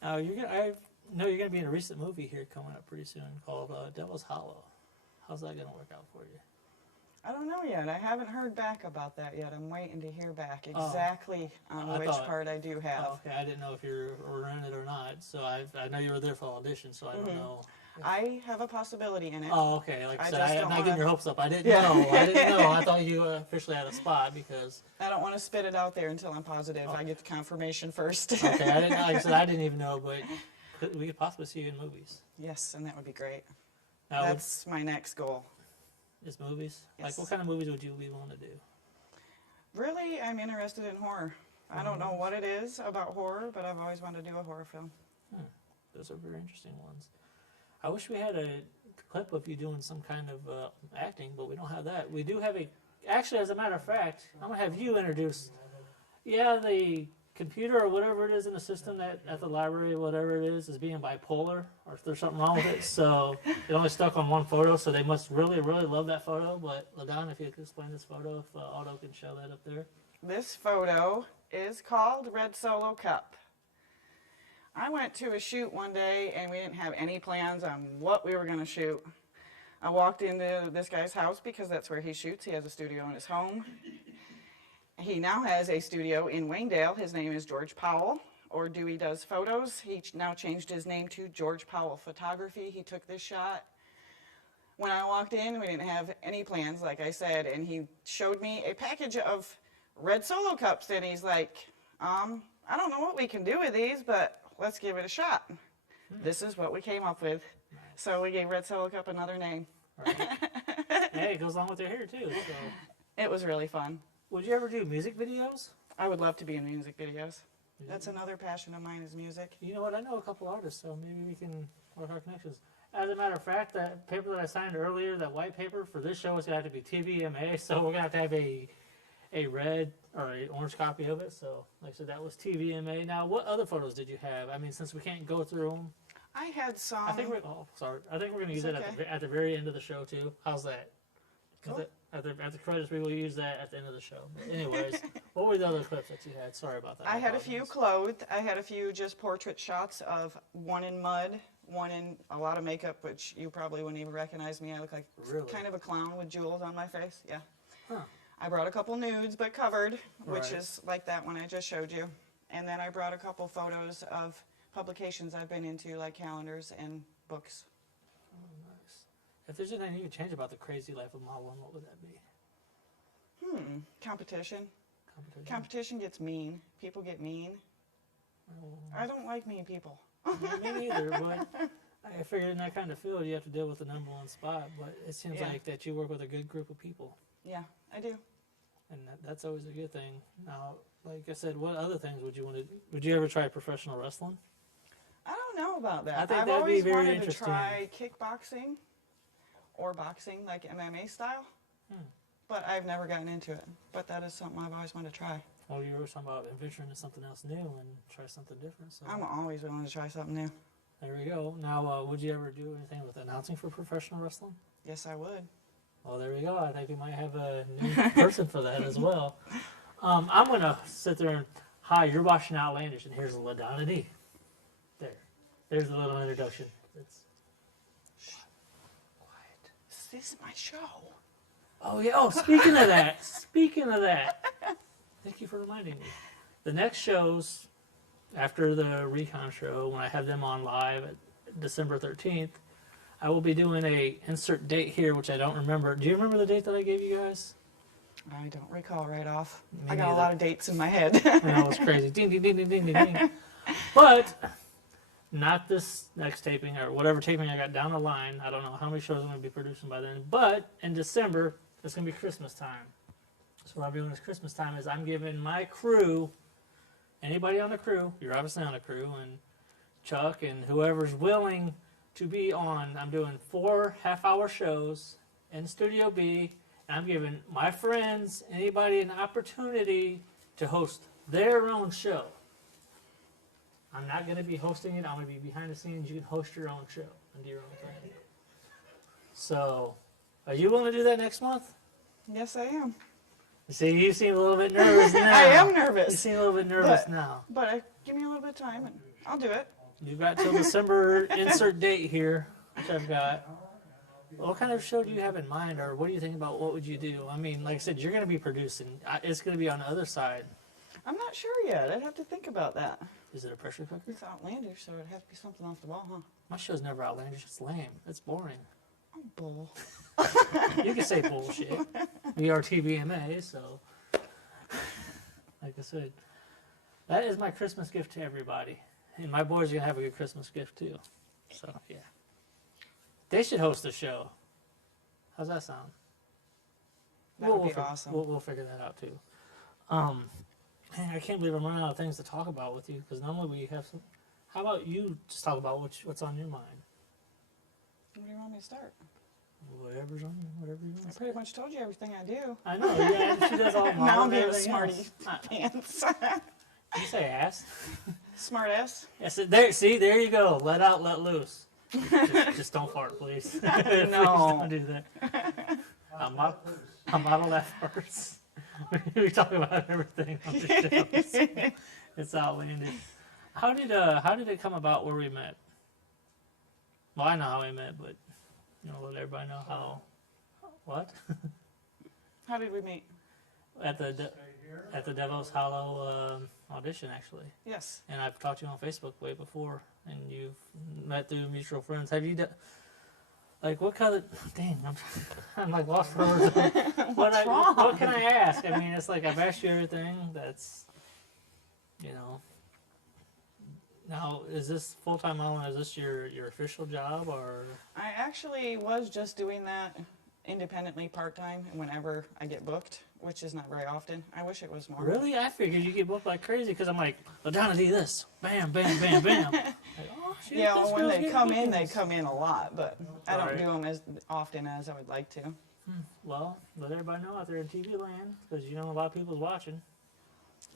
Now I know you're gonna be in a recent movie here coming up pretty soon called Devil's Hollow. How's that gonna work out for you? I don't know yet. I haven't heard back about that yet. I'm waiting to hear back exactly on which part I do have. Oh, okay, I didn't know if you were in it or not. So I know you were there for the audition, so I don't know. I have a possibility in it. Oh, okay. Like I said, just I'm don't not getting wanna- your hopes up. I didn't know. I didn't know. I thought you officially had a spot because. I don't want to spit it out there until I'm positive. I get the confirmation first. Okay, I didn't. Like I said, I didn't even know, but we could possibly see you in movies. Yes, and that would be great. Now, That's my next goal. is movies. Like, Yes. what kind of movies would you be willing to do? Really, I'm interested in horror. I don't know what it is about horror, but I've always wanted to do a horror film. Those are very interesting ones. I wish we had a clip of you doing some kind of acting, but we don't have that. We do have actually, as a matter of fact, I'm going to have you introduce, the computer or whatever it is in the system at the library, whatever it is being bipolar, or if there's something wrong with it. So it only stuck on one photo, so they must really, really love that photo. But LaDonna, if you could explain this photo, if Otto can show that up there. This photo is called Red Solo Cup. I went to a shoot one day and we didn't have any plans on what we were going to shoot. I walked into this guy's house because that's where he shoots. He has a studio in his home. He now has a studio in Waynedale. His name is George Powell, or Dewey Does Photos. He now changed his name to George Powell Photography. He took this shot. When I walked in, we didn't have any plans, like I said, and he showed me a package of red Solo cups, and he's like, I don't know what we can do with these, but let's give it a shot. This is what we came up with. So we gave Red Solo Cup another name. Right. Hey, it goes along with your hair, too. So. It was really fun. Would you ever do music videos? I would love to be in music videos. That's another passion of mine is music. You know what? I know a couple artists, so maybe we can work our connections. As a matter of fact, that paper that I signed earlier, that white paper for this show is going to have to be TVMA, so we're going to have a red or an orange copy of it. So, like I said, that was TVMA. Now, what other photos did you have? I mean, since we can't go through them, I had some. I think we're going to use it at the very end of the show too. How's that? Cool. At the credits, we will use that at the end of the show. But anyways, what were the other clips that you had? Sorry about that. I had a few clothed. I had a few just portrait shots of one in mud, one in a lot of makeup, which you probably wouldn't even recognize me. I look like kind of a clown with jewels on my face. Yeah. Huh. I brought a couple nudes, but covered, which Right. is like that one I just showed you. And then I brought a couple photos of publications I've been into, like calendars and books. Nice. If there's anything you could change about the crazy life of modeling, what would that be? Competition. Competition. Competition gets mean. People get mean. I don't like mean people. Me neither, but I figured in that kind of field you have to deal with the number one spot. But it seems Yeah. like that you work with a good group of people, Yeah, I do. and that's always a good thing. Now, like I said, what other things would you want to? Would you ever try professional wrestling? I don't know about that. I think I've that'd be always very wanted to interesting. try kickboxing or boxing, like MMA style, but I've never gotten into it. But that is something I've always wanted to try. Well, you were talking about venturing into something else new and try something different. So I'm always willing to try something new. there we go. Now, would you ever do anything with announcing for professional wrestling? Yes, I would. Well, there we go. I think we might have a new person for that as well. I'm going to sit there and, hi, you're watching Outlandish, and here's LaDonna D. There's a little introduction. It's quiet. This is my show. Oh, yeah. Oh, speaking of that, thank you for reminding me. The next shows after the Recon show, when I have them on live at December 13th, I will be doing a insert date here, which I don't remember. Do you remember the date that I gave you guys? I don't recall right off. Me I got a neither. lot of dates in my head. I know, it's crazy. Ding, ding, ding, ding, ding, ding, ding. But Not this next taping or whatever taping I got down the line. I don't know how many shows I'm going to be producing by then. But in December, it's going to be Christmas time. So what I'm doing this Christmas time is I'm giving my crew, anybody on the crew, you're obviously on the crew, and Chuck and whoever's willing to be on, I'm doing 4 half-hour shows in Studio B. And I'm giving my friends, anybody an opportunity to host their own show. I'm not going to be hosting it. I'm going to be behind the scenes. You can host your own show and do your own thing. So, are you willing to do that next month? Yes, I am. See, you seem a little bit nervous now. I am You nervous. seem a little bit nervous now. But give me a little bit of time, and I'll do it. You've got till December insert date here, which I've got. What kind of show do you have in mind, or what do you think about what would you do? I mean, like I said, you're going to be producing. It's going to be on the other side. I'm not sure yet. I'd have to think about that. Is it a pressure cooker? It's outlandish, so it'd have to be something off the wall, huh? My show's never outlandish. It's lame. It's boring. Oh, bull. You can say bullshit. We are TBMA, so like I said, that is my Christmas gift to everybody. And my boys are going to have a good Christmas gift, too. So, yeah. They should host a show. How's that sound? That would be awesome. We'll figure that out, too. Man, I can't believe I'm running out of things to talk about with you, because normally we have some... How about you just talk about what's on your mind? Where do you want me to start? Whatever you want I to say. pretty much told you everything I do. I know, yeah, she does all Now I'm model being a and everything smarty else. pants. Did you say ass? Smart ass. Yes, there you go. Let out, let loose. Just don't fart, please. Please don't do that. A model that farts. We talk about everything on the show. It's outlandish. How did it come about where we met? Well, I know how we met, but let everybody know how. What? How did we meet? At the Devil's Hollow audition, actually. Yes. And I've talked to you on Facebook way before, and you've met through mutual friends. Have you done, like, what kind of, dang, I'm like lost for words. What can I ask? I mean, it's like I've asked you everything that's, now, is this full-time modeling, is this your official job, or? I actually was just doing that independently part-time whenever I get booked, which is not very often. I wish it was more. Really? I figured you get booked like crazy because I'm like, LaDonna, do this. Bam, bam, bam, bam. Like, oh, shit, Yeah, this well, when girl's they getting come in, bookings. they come in a lot, but I don't Right. do them as often as I would like to. Well, let everybody know out there in TV land, because a lot of people's watching.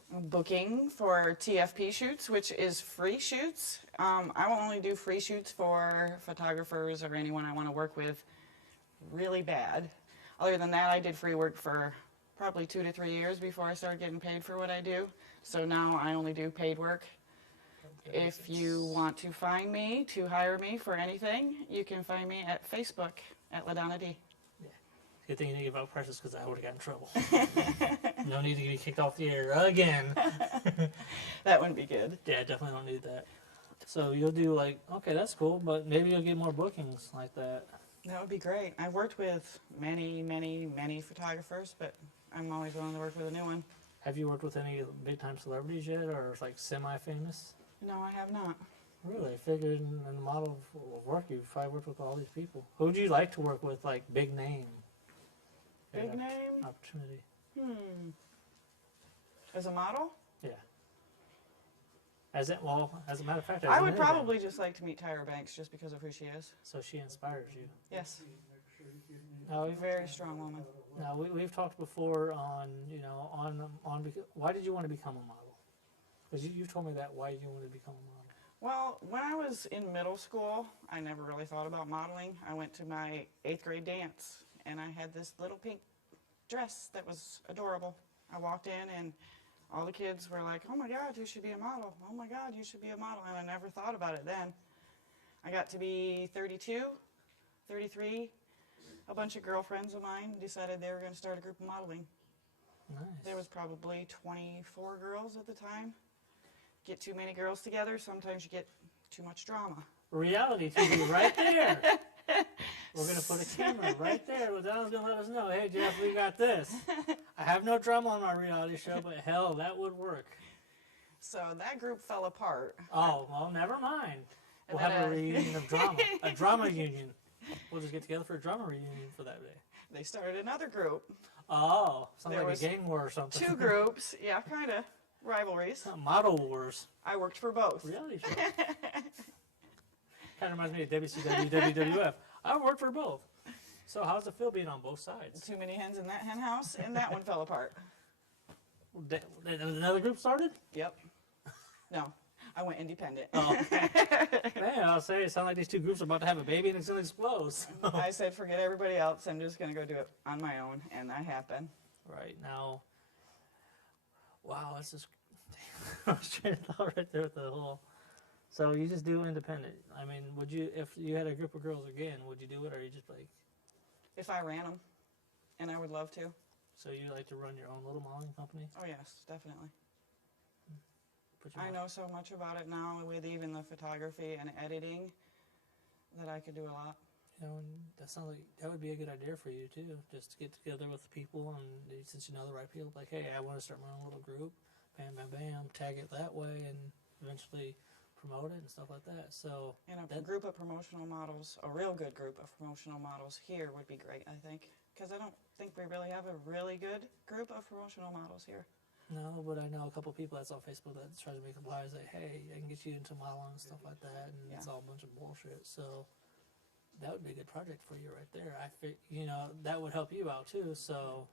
Booking for TFP shoots, which is free shoots. I will only do free shoots for photographers or anyone I want to work with really bad. Other than that, I did free work for probably 2 to 3 years before I started getting paid for what I do. So now I only do paid work. If you want to find me, to hire me for anything, you can find me at Facebook at ladonna D. Good thing you didn't give out prices because I would have got in trouble. No need to get kicked off the air again. That wouldn't be good. Yeah, definitely don't need that. So you'll do okay, that's cool, but maybe you'll get more bookings like that. That would be great. I've worked with many, many, many photographers, but I'm always willing to work with a new one. Have you worked with any big-time celebrities yet, or semi-famous? No, I have not. Really? I figured in the model of work you've probably worked with all these people. Who would you like to work with, big name? Big name? Opportunity. As a model? Yeah. As a matter of fact, I would probably just like to meet Tyra Banks just because of who she is. So she inspires you. Yes. Now, A very strong woman. Now we've talked before on why did you want to become a model? Because you told me that why you wanted to become a model. Well, when I was in middle school, I never really thought about modeling. I went to my 8th grade dance, and I had this little pink dress that was adorable. I walked in, and all the kids were like, "Oh my God, you should be a model. Oh my God, you should be a model." And I never thought about it then. I got to be 32, 33. A bunch of girlfriends of mine decided they were going to start a group of modeling. Nice. There was probably 24 girls at the time. Get too many girls together, sometimes you get too much drama. Reality TV right there. We're going to put a camera right there. Donna's going to let us know, hey, Jeff, we got this. I have no drama on my reality show, but hell, that would work. So that group fell apart. Oh, well, never mind. We'll And have a then, reunion of drama. A drama union. We'll just get together for a drama reunion for that day. They started another group. Oh, sounds There like was a gang war or something. 2 groups. Yeah, kind of. Rivalries. Model wars. I worked for both. Reality show. Kind of reminds me of WCW, WWF. I worked for both. So how's it feel being on both sides? Too many hens in that hen house, and that one fell apart. Another group started? Yep. No, I went independent. Oh, okay. Man, I'll say it sounds like these 2 groups are about to have a baby and it's going to explode. So. I said, forget everybody else. I'm just going to go do it on my own, and I have been. Right now, wow, that's just. I was trying to thought right there with the whole. So you just do independent. I mean, would you, if you had a group of girls again, would you do it, or you just like? If I ran them, and I would love to. So you like to run your own little modeling company? Oh yes, definitely. Put your I know so much about it now with even the photography and editing that I could do a lot. You know, and that sounds like that would be a good idea for you too. Just to get together with the people, and since you know the right people, like, hey, I want to start my own little group. Bam, bam, bam. Tag it that way, and eventually promote it and stuff like that. So And a group of promotional models, a real good group of promotional models here would be great, I think. Because I don't think we really have a really good group of promotional models here. no, but I know a couple people that's on Facebook that try to make replies like, hey, I can get you into modeling and stuff like that, and it's all a bunch of bullshit. So that would be a good project for you right there. That would help you out too. So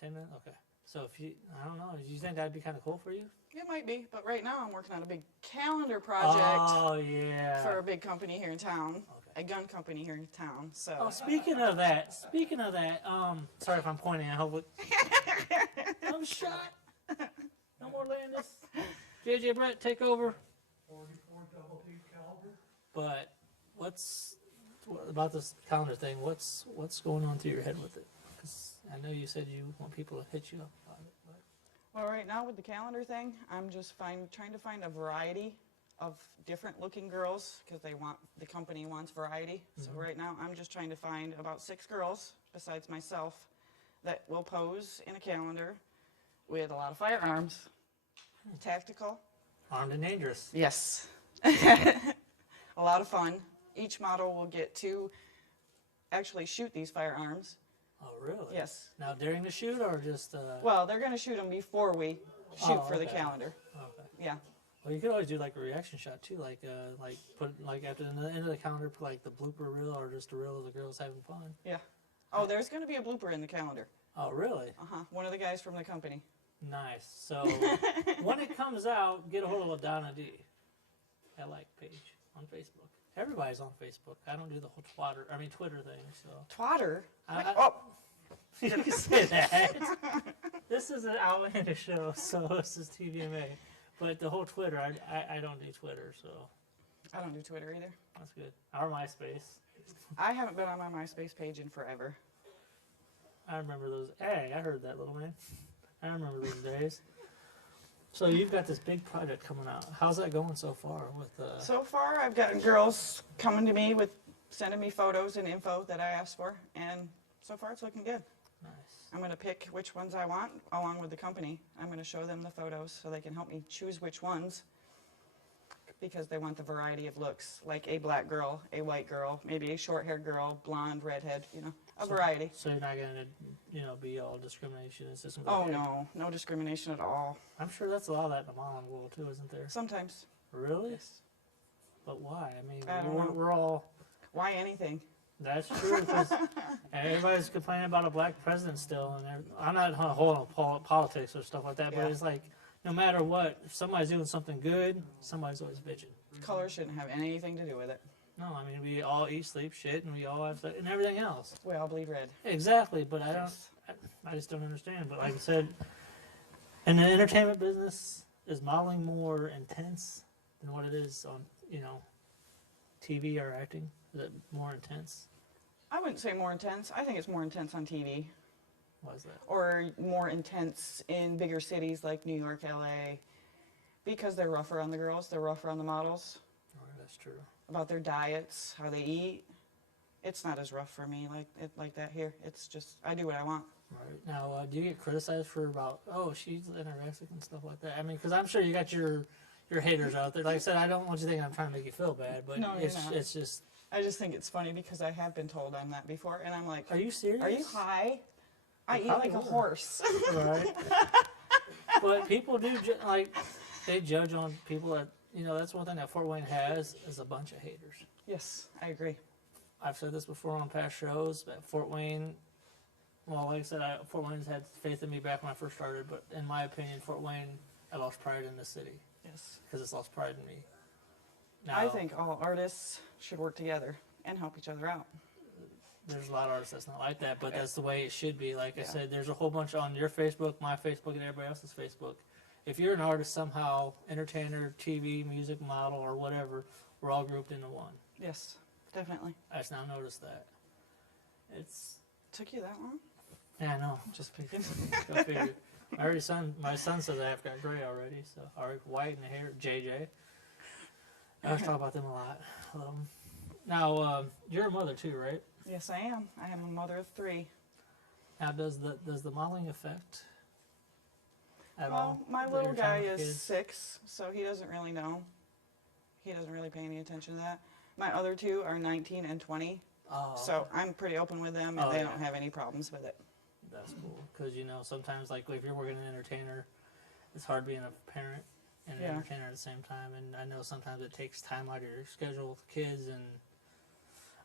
10 minutes, okay. So if you, I don't know, do you think that'd be kind of cool for you? It might be, but right now I'm working on a big calendar project Oh yeah. for a big company here in town, Okay. a gun company here in town. So Oh, speaking of that, sorry if I'm pointing. I hope I'm shot. No more Landis. JJ Brett, take over. 44 double D caliber. But what about this calendar thing? What's going on through your head with it? Because I know you said you want people to hit you up about it. But. well, right now with the calendar thing, I'm just trying to find a variety of different looking girls because the company wants variety. So right now I'm just trying to find about 6 girls besides myself that will pose in a calendar with a lot of firearms, tactical. Armed and dangerous. Yes. A lot of fun. Each model will get to actually shoot these firearms. Oh, really? Yes. Now during the shoot or just? Well, they're going to shoot them before we shoot Oh, for the okay. calendar. Okay. Yeah. Well, you could always do like a reaction shot too, like put like after the end of the calendar, put like the blooper reel or just a reel of the girls having fun. Yeah. Oh, there's going to be a blooper in the calendar. Oh, really? Uh-huh. One of the guys from the company. Nice. So when it comes out, get a hold of ladonna D. I like page on Facebook. Everybody's on Facebook. I don't do the whole Twitter thing. So Twatter? oh, you can say that. This is an Outlandish show, so this is TVMA. But the whole Twitter, I don't do Twitter, so I don't do Twitter either. that's good. Our MySpace. I haven't been on my MySpace page in forever. I remember those. Hey, I heard that, little man. I remember those days. So you've got this big project coming out. How's that going so far? With So far, I've gotten girls coming to me with sending me photos and info that I asked for, and so far it's looking good. nice. I'm going to pick which ones I want along with the company. I'm going to show them the photos so they can help me choose which ones because they want the variety of looks, like a black girl, a white girl, maybe a short-haired girl, blonde, redhead, a variety. So you're not going to, be all discrimination. It's just Oh, no discrimination at all. I'm sure that's a lot of that in the modeling world too, isn't there? Sometimes. Really? But why? I mean, I don't know. we're all. Why anything? That's true. Because everybody's complaining about a black president still, and I'm not holding politics or stuff like that, but Yeah. it's like no matter what, if somebody's doing something good, somebody's always bitching. Color shouldn't have anything to do with it. No, I mean we all eat, sleep, shit, and we all have and everything else. We all bleed red. Exactly, but I just don't understand. But like I said, in the entertainment business, is modeling more intense than what it is on TV or acting? Is it more intense? I wouldn't say more intense. I think it's more intense on TV. Why is that? Or more intense in bigger cities like New York, LA, because they're rougher on the girls, they're rougher on the models, Oh, that's true. about their diets, how they eat. It's not as rough for me like that here. It's just, I do what I want. Right. Now, do you get criticized for about, oh, she's anorexic and stuff like that? I mean, because I'm sure you got your your haters out there. Like I said, I don't want you to think I'm trying to make you feel bad, but No, you're it's not. it's just. I just think it's funny because I have been told I'm that before, and I'm like, Are you serious? are you high? I eat probably like a were. horse. Right. But people do like they judge on people that that's one thing that Fort Wayne has is a bunch of haters. Yes, I agree. I've said this before on past shows, but Fort Wayne, well, like I said, Fort Wayne's had faith in me back when I first started, but in my opinion, Fort Wayne, I lost pride in the city Yes. because it's lost pride in me. Now, I think all artists should work together and help each other out. there's a lot of artists that's not like that, but that's the way it should be. Like I Yeah. said, there's a whole bunch on your Facebook, my Facebook, and everybody else's Facebook. If you're an artist somehow, entertainer, TV, music, model, or whatever, we're all grouped into one. Yes, definitely. I just now noticed that. It's Took you that long? yeah, I know. Just go figure. My son says I've got gray already, so or white in the hair. JJ. I always talk about them a lot. Now you're a mother too, right? Yes, I am. I am a mother of 3. Now does the modeling affect at Well, all? my that little you're trying guy with is kids? 6, so he doesn't really know. He doesn't really pay any attention to that. My other 2 are 19 and 20, Oh, so I'm pretty open with them, and Oh, they yeah. don't have any problems with it. that's cool. Because sometimes like if you're working an entertainer, it's hard being a parent and an Yeah. entertainer at the same time. And I know sometimes it takes time out of your schedule with kids. And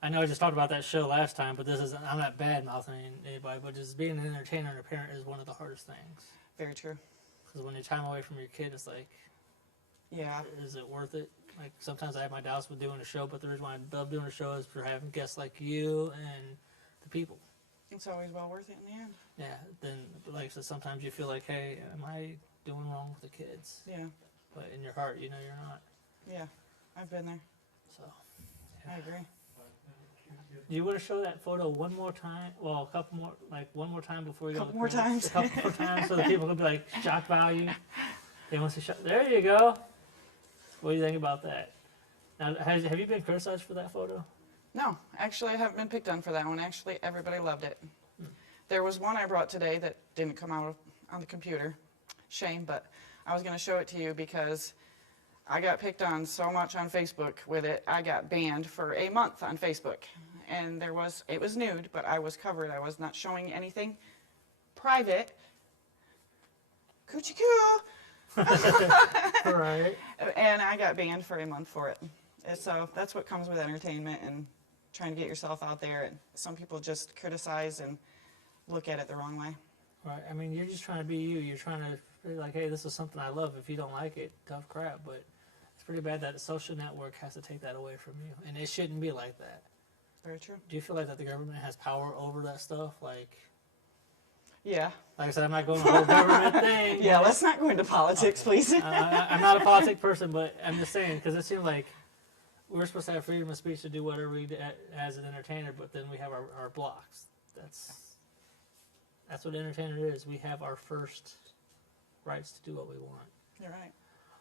I know I just talked about that show last time, but I'm not bad mouthing anybody, but just being an entertainer and a parent is one of the hardest things. Very true. Because when you're time away from your kid, it's like, Yeah. is it worth it? Like sometimes I have my doubts with doing a show, but the reason why I love doing a show is for having guests like you and the people. It's always well worth it in the end. Yeah, then like I said, sometimes you feel like, hey, am I doing wrong with the kids? Yeah. But in your heart, you're not. Yeah. I've been there. So, I agree. do you want to show that photo one more time? Well, a couple more, like one more time before we go. to Couple more credits? times. A couple more times, so that people can be like shock value. They want to show. There you go. What do you think about that? Now, have you been criticized for that photo? No, actually, I haven't been picked on for that one. Actually, everybody loved it. There was one I brought today that didn't come out on the computer. Shame, but I was going to show it to you because I got picked on so much on Facebook with it. I got banned for a month on Facebook. And it was nude, but I was covered. I was not showing anything private. Coochie coo. Right. And I got banned for a month for it. And so that's what comes with entertainment and trying to get yourself out there. And some people just criticize and look at it the wrong way. Right. I mean, you're just trying to be you. You're trying to be like, hey, this is something I love. If you don't like it, tough crap. But it's pretty bad that the social network has to take that away from you, and it shouldn't be like that. Very true. Do you feel like that the government has power over that stuff? Like Yeah. I said, I'm not going the whole government thing. Yeah, let's not go into politics, please. I'm not a politic person, but I'm just saying because it seems like we're supposed to have freedom of speech to do whatever we do as an entertainer, but then we have our blocks. That's what entertainer is. We have our first rights to do what we want. You're right.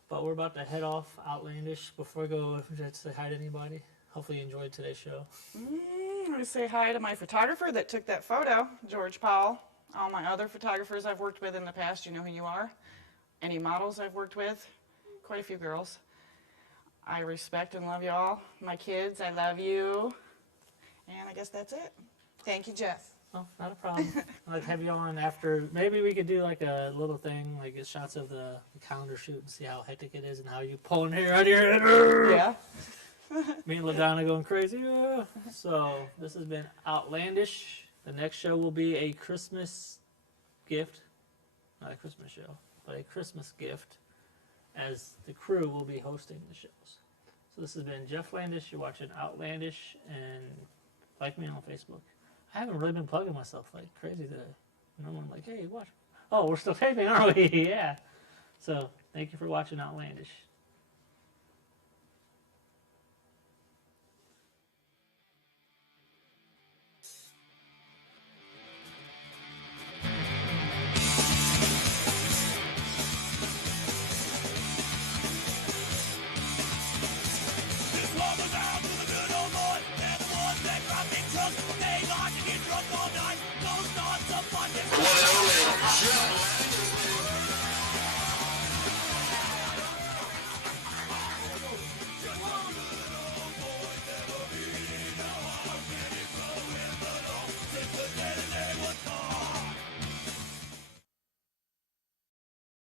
But we're about to head off Outlandish. Before we go, would you like to say hi to anybody? Hopefully you enjoyed today's show. I want to say hi to my photographer that took that photo, George Powell. All my other photographers I've worked with in the past, you know who you are. Any models I've worked with, quite a few girls. I respect and love you all. My kids, I love you. And I guess that's it. Thank you, Jeff. Oh, not a problem. I'd like to have you on after. Maybe we could do like a little thing, like get shots of the calendar shoot and see how hectic it is and how you pulling hair out of your head. Yeah. Me and LaDonna going crazy. So this has been Outlandish. The next show will be a Christmas gift. Not a Christmas show, but a Christmas gift, as the crew will be hosting the shows. So this has been Jeff Landish. You're watching Outlandish, and like me on Facebook. I haven't really been plugging myself like crazy today. Normally I'm like, hey, watch. Oh, we're still taping, aren't we? Yeah. So thank you for watching Outlandish.